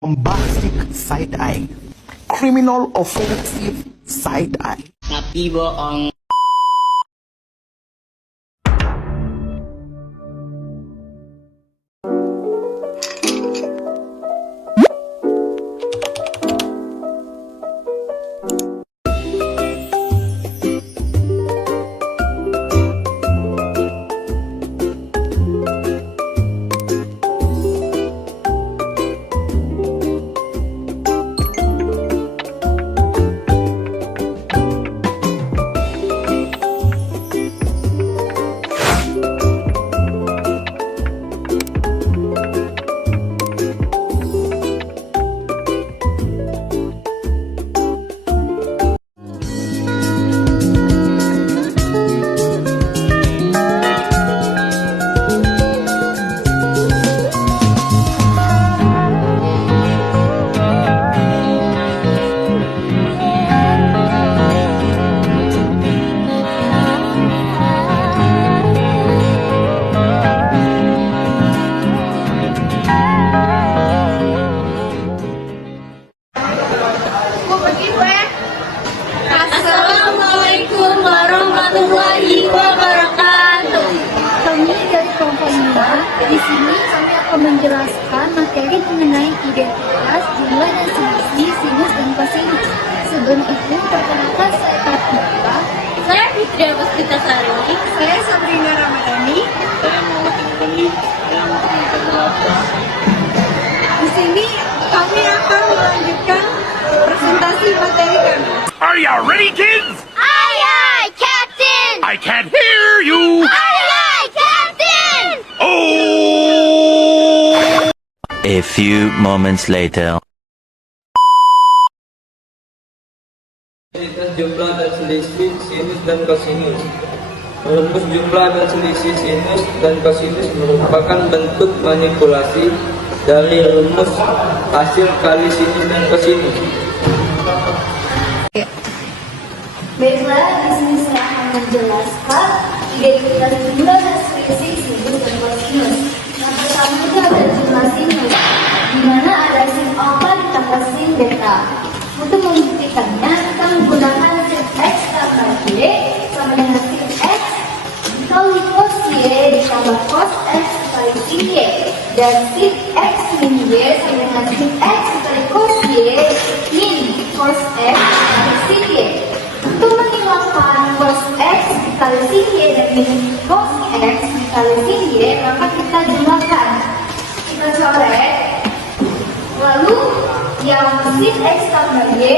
bombastic side eye, criminal offensive side eye. Tapi bohong. Assalamualaikum warahmatullahi wabarakatuh. Kami dari Komponinya, di sini kami akan menjelaskan materi mengenai identitas, jumlah dan selisih sinus dan kosinus. Sebelum itu, perkenalkan saya Kartika. Saya Fitri Puspitasari. Saya Sabrina Ramadhani. Saya Muhammad Iqbali. Saya menjelaskan. Di sini kami akan melanjutkan presentasi materi kami. Are you ready, kids? Aye, Captain! I can't hear you. Aye, Captain! Oh! A few moments later. Identitas jumlah dan selisih sinus dan kosinus. Merumus jumlah dan selisih sinus dan kosinus merupakan bentuk manipulasi dari rumus hasil kali sinus dan kosinus. Baiklah, di sini saya akan menjelaskan identitas jumlah dan selisih sinus dan kosinus. Yang pertama itu ada jumlah sinus, di mana ada sin alfa ditambah sin beta. Untuk membuktikannya, kita menggunakan sin x tambah y sama dengan sin x dikali cos y ditambah cos x dikali sin y, dan sin x min y sama dengan sin x dikali cos y min cos x dikali sin y. Untuk menghilangkan cos x dikali sin y dan min cos x dikali sin y, maka kita jumlahkan. Kita coret. Lalu yang sin x tambah y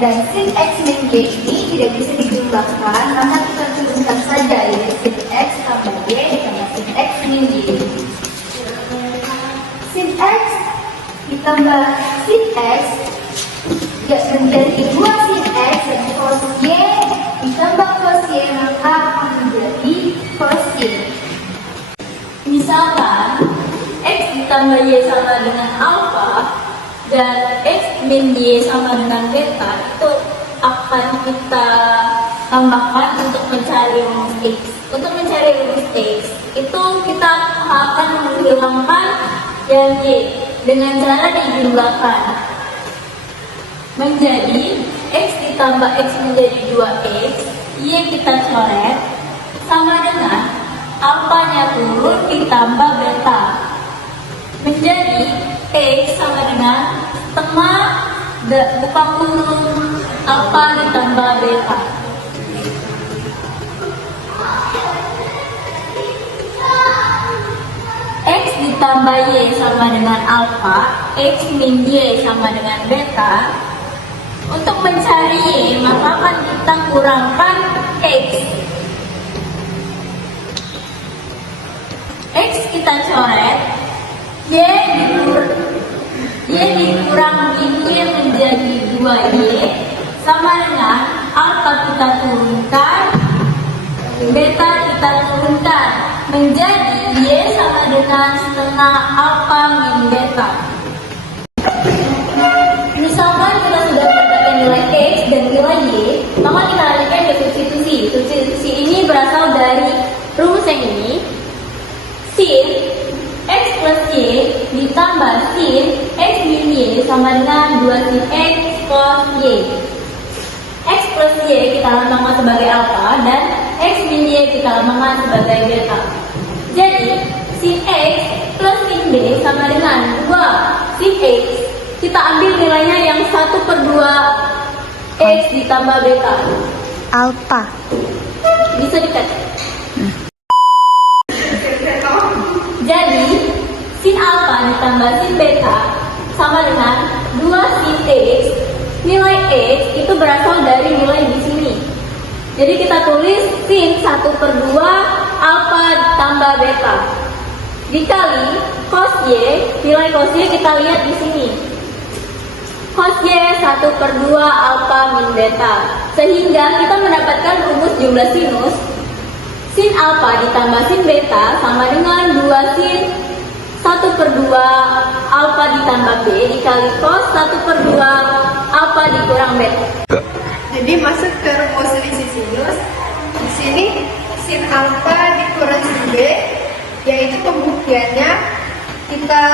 dan sin x min y ini tidak bisa dijumlahkan, maka kita turunkan saja, yaitu sin x tambah y ditambah sin x min y. Sin x ditambah sin x menjadi 2 sin x, dan cos y ditambah cos y maka akan menjadi cos y. Misalkan X ditambah Y sama dengan alpha dan X min Y sama dengan beta, itu akan kita tambahkan untuk mencari rumus X. Untuk mencari rumus X, itu kita akan menghilangkan yang Y dengan cara dijumlahkan. Menjadi X ditambah X menjadi 2X, Y kita coret, sama dengan alfanya turun ditambah beta. Menjadi X sama dengan setengah bukan turun alfa ditambah beta. X ditambah Y sama dengan alfa, X min Y sama dengan beta. Untuk mencari Y, maka akan kita kurangkan X. X kita coret, Y dikurang Y menjadi 2Y sama dengan alfa kita turunkan, beta kita turunkan, menjadi Y sama dengan setengah alfa min beta. Misalkan kita sudah mendapatkan nilai X dan nilai Y, maka kita alihkan ke substitusi. Substitusi ini berasal dari rumus yang ini. Sin X plus Y ditambah sin X min Y sama dengan 2 sin X cos Y. X plus Y kita lambangkan sebagai alpha dan X min Y kita lambangkan sebagai beta. Jadi, sin X plus sin B sama dengan 2 sin X. Kita ambil nilainya yang 1/2 X ditambah beta. Alpha. Bisa dikata. Jadi, sin alpha ditambah sin beta sama dengan 2 sin X. Nilai X itu berasal dari nilai di sini. Jadi kita tulis sin 1/2 alpha ditambah beta. Dikali cos Y, nilai cos Y kita lihat di sini. Cos Y 1/2 alpha min beta. Sehingga kita mendapatkan rumus jumlah sinus. Sin alpha ditambah sin beta sama dengan 2 sin 1/2 alpha ditambah B dikali cos 1/2 alpha dikurang beta. Jadi masuk ke rumus selisih sinus. Di sini sin alpha dikurang sin B, yaitu pembuktiannya kita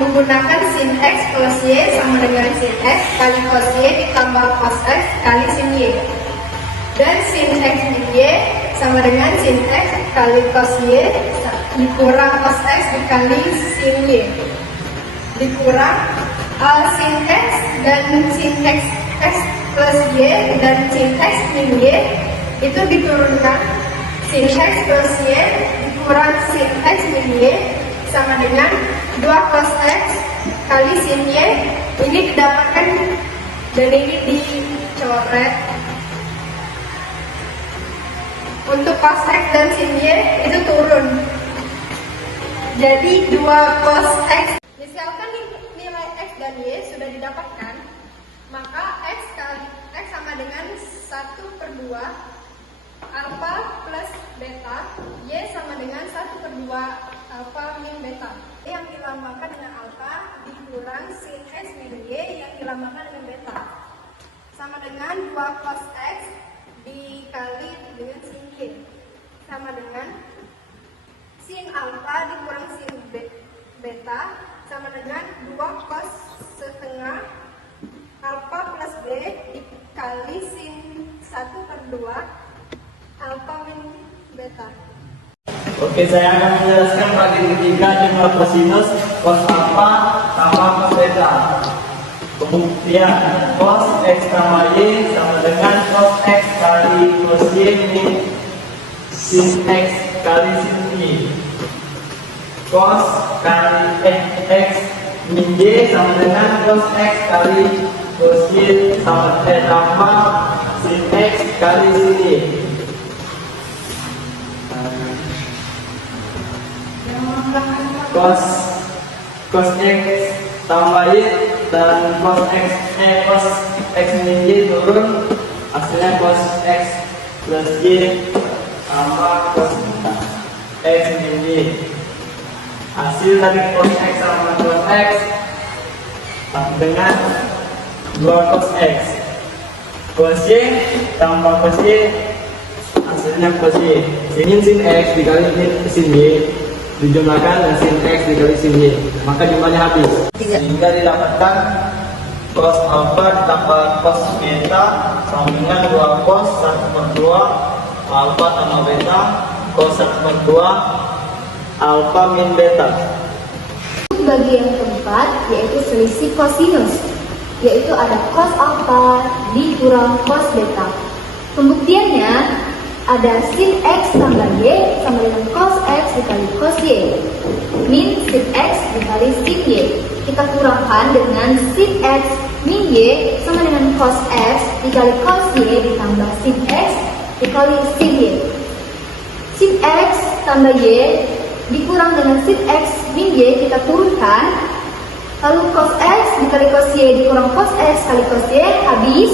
menggunakan sin X plus Y sama dengan sin X kali cos Y ditambah cos X kali sin Y. Dan sin X min Y sama dengan sin X kali cos Y dikurang cos X dikali sin Y. Dikurang sin X dan sin X plus Y dan sin X min Y itu diturunkan. Sin X plus Y dikurang sin X min Y sama dengan 2 cos X kali sin Y. Ini didapatkan dan ini dicoret. Untuk cos X dan sin Y itu turun. Jadi 2 cos X. Misalkan nilai X dan Y sudah didapatkan, maka X sama dengan 1/2 alpha plus beta, Y sama dengan 1/2 alpha min beta. Yang dilambangkan dengan alpha dikurang sin X min Y yang dilambangkan dengan beta. Sama dengan 2 cos X dikali dengan sin Y. Sama dengan sin alpha dikurang sin beta sama dengan 2 cos setengah alpha plus B dikali sin 1/2 alpha min beta. Oke, saya akan menjelaskan bagi ketiga jumlah kosinus cos alpha sama cos beta. Pembuktian cos X tambah Y sama dengan cos X kali cos Y min sin X kali sin Y. Cos kali X min Y sama dengan cos X kali cos Y tambah sin X kali sin Y. Cos X tambah Y dan cos X min Y turun, hasilnya cos X plus Y sama cos X min Y. Hasil dari cos X sama cos X dengan 2 cos X. Cos Y tambah cos Y, hasilnya cos Y. Ini sin X dikali sin Y dijumlahkan dengan sin X dikali sin Y, maka jumlahnya habis. Sehingga didapatkan cos alpha ditambah cos beta sama dengan 2 cos 1/2 alpha tambah beta cos 1/2 alpha min beta. Bagi yang keempat yaitu selisih kosinus, yaitu ada cos alpha dikurang cos beta. Pembuktiannya ada sin X tambah Y sama dengan cos X dikali cos Y min sin X dikali sin Y. Kita kurangkan dengan sin X min Y sama dengan cos X dikali cos Y ditambah sin X dikali sin Y. Sin X tambah Y dikurang dengan sin X min Y kita turunkan. Lalu cos X dikali cos Y dikurang cos X kali cos Y habis.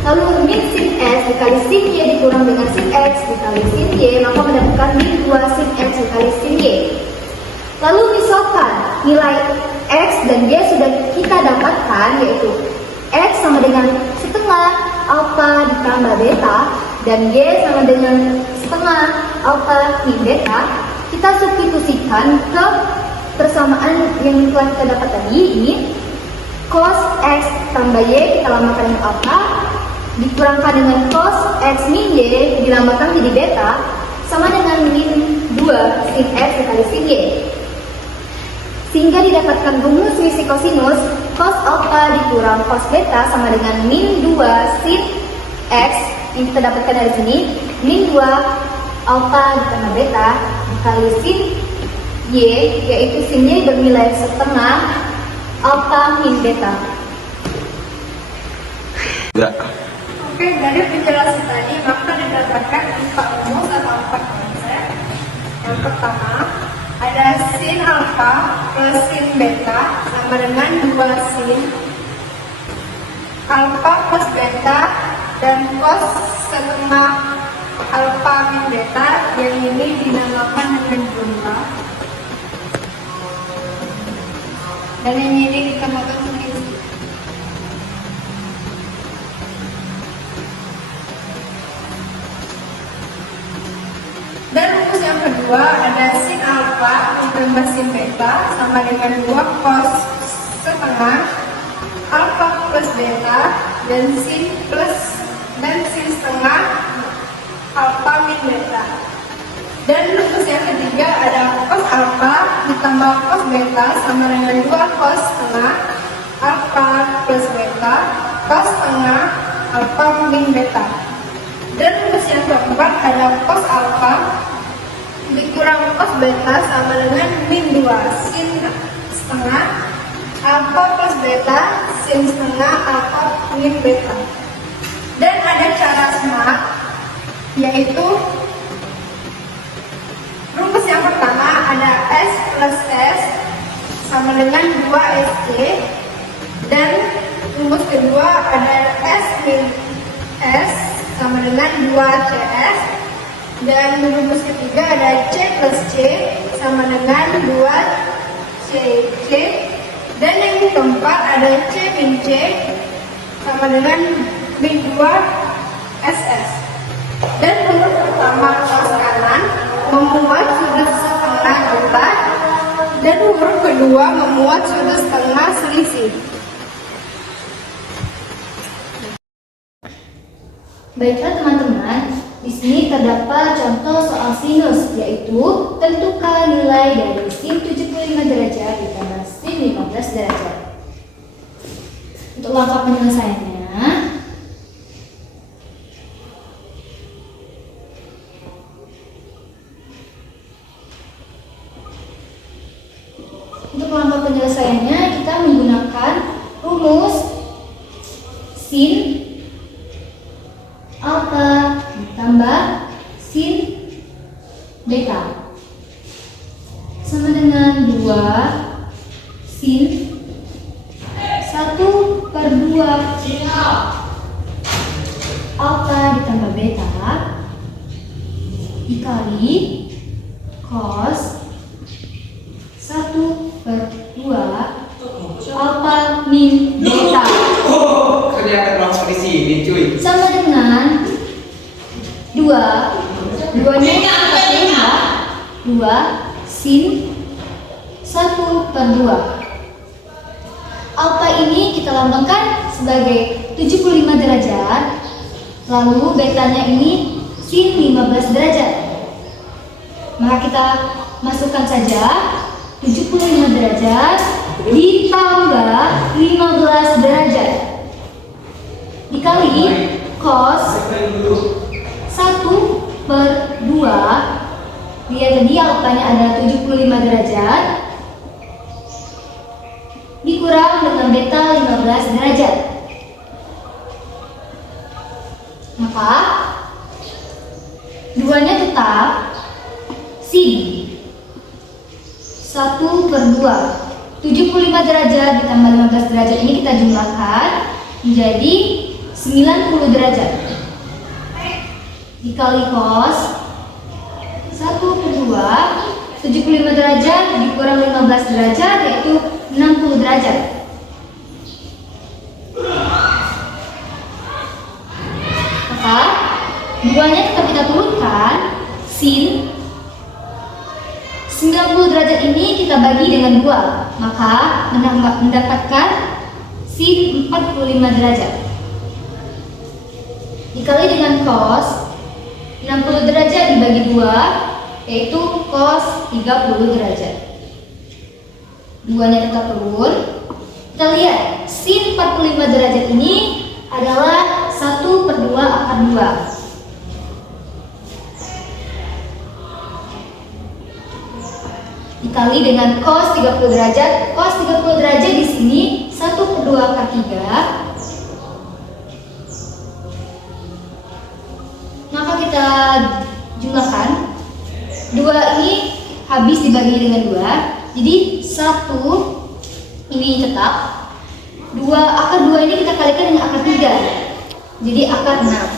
Lalu min sin X dikali sin Y dikurang dengan sin X dikali sin Y, maka mendapatkan min 2 sin X dikali sin Y. Lalu misalkan nilai X dan Y sudah kita dapatkan, yaitu X sama dengan setengah alpha ditambah beta dan Y sama dengan setengah alpha min beta, kita substitusikan ke persamaan yang telah kita dapat tadi ini. ditambah Y kita lambangkan dengan alpha, dikurangkan dengan cos X min Y dilambangkan jadi beta, sama dengan min 2 sin X dikali sin Y. Sehingga didapatkan rumus selisih kosinus cos alpha dikurang cos beta sama dengan min 2 sin X yang kita dapatkan dari sini, min 2 alpha ditambah beta dikali sin Y, yaitu sin Y bernilai setengah alpha min beta. Enggak. Oke, dari penjelasan tadi maka didapatkan 4 rumus atau 4 konsep. Yang pertama, ada sin alpha plus sin beta sama dengan 2 sin alpha plus beta dan cos setengah alpha min beta, yang ini dinamakan dengan jumlah. Dan yang ini ditambahkan selisih. Dan rumus yang kedua ada sin alpha ditambah sin beta sama dengan 2 cos setengah alpha plus beta dan sin setengah alpha min beta. Dan rumus yang ketiga ada cos alpha ditambah cos beta sama dengan 2 cos setengah alpha plus beta cos setengah alpha min beta. Dan rumus yang keempat ada cos alpha dikurang cos beta sama dengan min 2 sin setengah alpha plus beta sin setengah alpha min beta. Dan ada cara smart, yaitu rumus yang pertama ada S plus S sama dengan 2SC, dan rumus kedua ada S min S sama dengan 2CS, dan rumus ketiga ada C plus C sama dengan 2CC, dan yang keempat ada C min C sama dengan min 2SS. Dan rumus pertama cos kanan memuat sudut setengah beta, dan huruf kedua memuat sudut setengah selisih. Baiklah teman-teman, di sini terdapat contoh soal sinus, yaitu tentukan nilai dari sin 75 derajat ditambah sin 15 derajat. Untuk langkah penyelesaiannya, kita menggunakan rumus sin alpha ditambah sin beta sama dengan 2 sin 1/2 alpha ditambah beta dikali cos 1/2 alpha min beta sama dengan 2-nya kita terima 2 sin 1/2. Alpha ini kita lambangkan sebagai 75 derajat, lalu betanya ini sin 15 derajat. Maka kita masukkan saja 75 derajat ditambah 15 derajat dikali cos 1/2. Lihat tadi alpanya ada 75 derajat dikurang dengan beta 15 derajat. Maka 2-nya tetap sin 1/2. 75 derajat ditambah 15 derajat ini kita jumlahkan menjadi 90 derajat dikali cos 1/2. 75 derajat dikurang 15 derajat yaitu 60 derajat. Maka 2-nya tetap kita turunkan, sin 90 derajat ini kita bagi dengan 2, maka mendapatkan sin 45 derajat. Dikali dengan cos 60 derajat dibagi 2, yaitu cos 30 derajat. Duanya tetap turun. Kita lihat, sin 45 derajat ini adalah 1/2 akar 2. Dikali dengan cos 30 derajat. Cos 30 derajat di sini 1/2 akar 3. Maka kita jumlahkan. 2 ini habis dibagi dengan 2. Jadi 1 ini tetap. 2 akar 2 ini kita kalikan dengan akar 3. Jadi akar 6.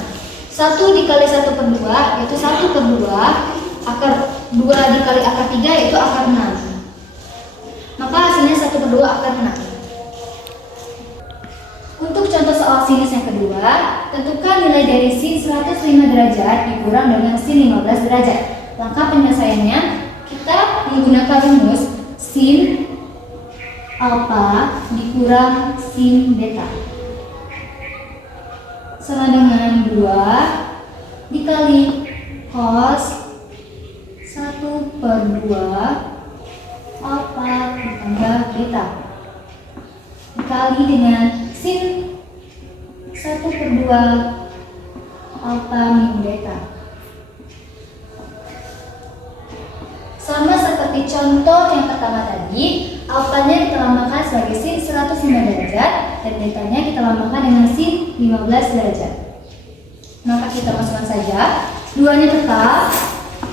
1 dikali 1/2 yaitu 1/2. Akar 2 dikali akar 3 yaitu akar 6. Maka hasilnya 1/2 akar 6. Untuk contoh soal sinus yang kedua, tentukan nilai dari sin 105 derajat dikurang dengan sin 15 derajat. Langkah penyelesaiannya, kita menggunakan rumus sin alfa dikurang sin beta sama dengan 2 dikali cos 1/2 alfa ditambah beta dikali dengan sin 1/2 alfa min beta. Sama seperti contoh yang pertama tadi, alfanya kita lambangkan sebagai sin 105 derajat dan betanya kita lambangkan dengan sin 15 derajat. Maka kita masukkan saja, 2-nya tetap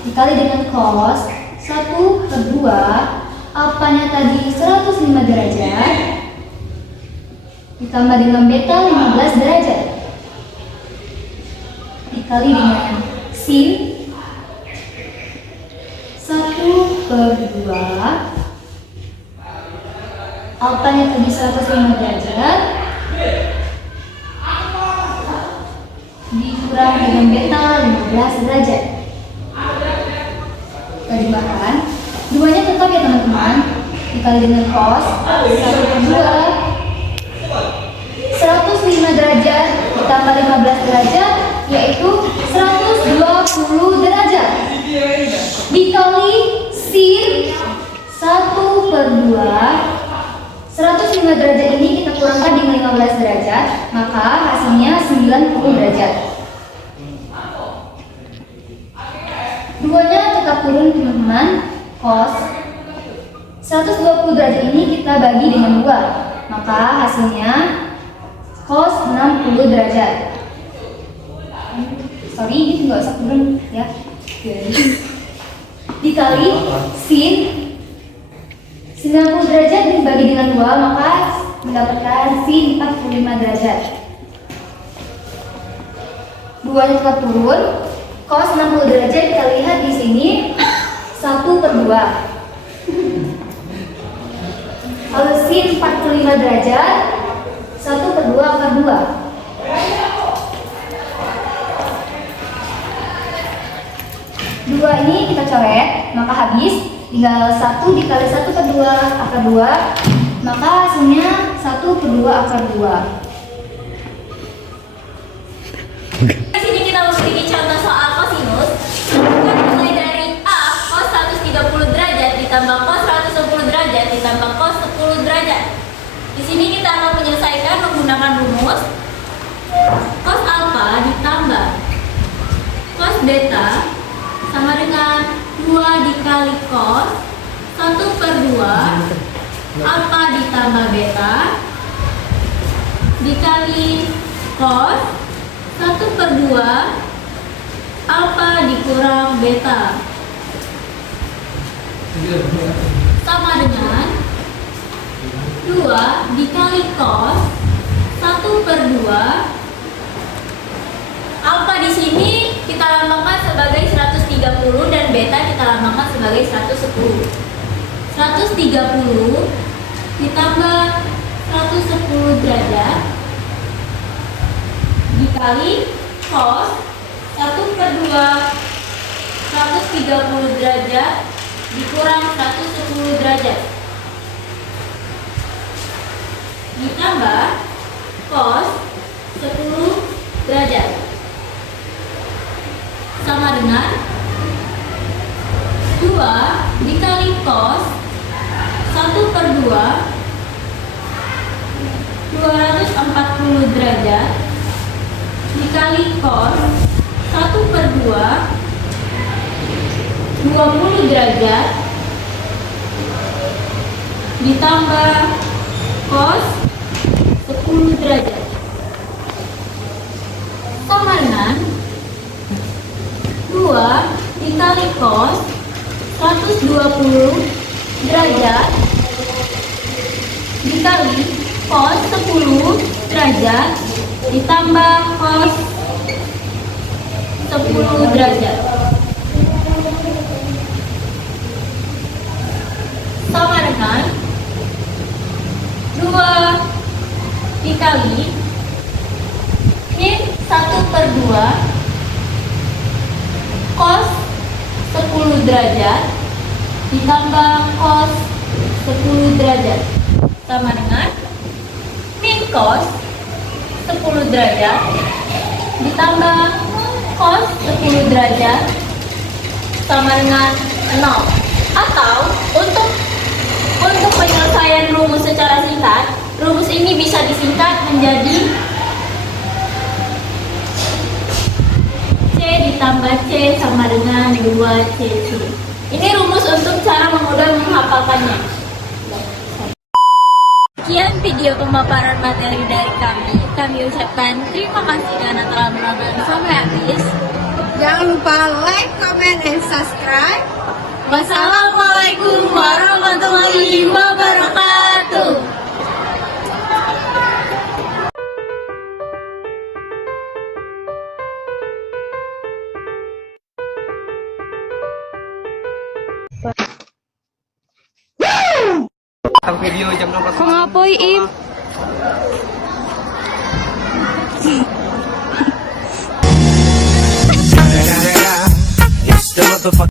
dikali dengan cos 1/2 alfanya tadi 105 derajat ditambah dengan beta 15 derajat dikali dengan sin 1/2 alfanya tadi 105 derajat dikurang dengan beta 15 derajat. Kita jumlahkan. 2-nya tetap ya teman-teman, dikali dengan cos 1/2 105 derajat ditambah 15 derajat yaitu 120 derajat dikali sin 1/2 105 derajat ini kita kurangkan dengan 15 derajat, maka hasilnya 90 derajat. 2-nya tetap turun teman-teman. Cos 120 derajat ini kita bagi dengan 2, maka hasilnya cos 60 derajat. Sorry, ini nggak usah turun ya. Dikali sin 90 derajat dibagi dengan 2, maka mendapatkan sin 45 derajat. 2-nya tetap turun. Cos 60 derajat kita lihat di sini 1/2. Kalau sin 45 derajat 1/2 akar 2. 2 ini kita coret, maka habis. Tinggal 1 dikali 1/2 akar 2, maka hasilnya 1/2 akar 2. Di sini kita memiliki contoh soal kosinus. Tentukan nilai dari A cos 130 derajat ditambah cos 110 derajat ditambah cos 10 derajat. Di sini kita akan menyelesaikan menggunakan rumus cos alfa ditambah cos beta sama dengan 2 dikali cos 1/2 alfa ditambah beta dikali cos 1/2 alfa dikurang beta sama dengan 2 dikali cos 1/2 alfa di sini kita lambangkan sebagai 130 dan beta kita lambangkan sebagai 110. 130 ditambah 110 derajat dikali cos 1/2 130 derajat dikurang 110 derajat ditambah cos 10 derajat sama dengan 2 dikali cos 1/2 240 derajat dikali cos 1/2 20 derajat ditambah cos 10 derajat sama dengan 2 dikali cos 120 derajat dikali cos 10 derajat ditambah cos 10 derajat sama dengan 2 dikali min 1/2 cos 10 derajat ditambah cos 10 derajat sama dengan min cos 10 derajat ditambah cos 10 derajat sama dengan 0. Atau untuk penyelesaian rumus secara singkat, rumus ini bisa disingkat menjadi C ditambah C sama dengan 2CC. Ini rumus untuk cara memudah menghafalkannya. Sekian video pemaparan materi dari kami. Kami ucapkan terima kasih karena telah menonton sampai habis. Jangan lupa like, comment, and subscribe. Wassalamualaikum warahmatullahi wabarakatuh. Ang video jam 12 Kung apoy, Im. It's the motherfucking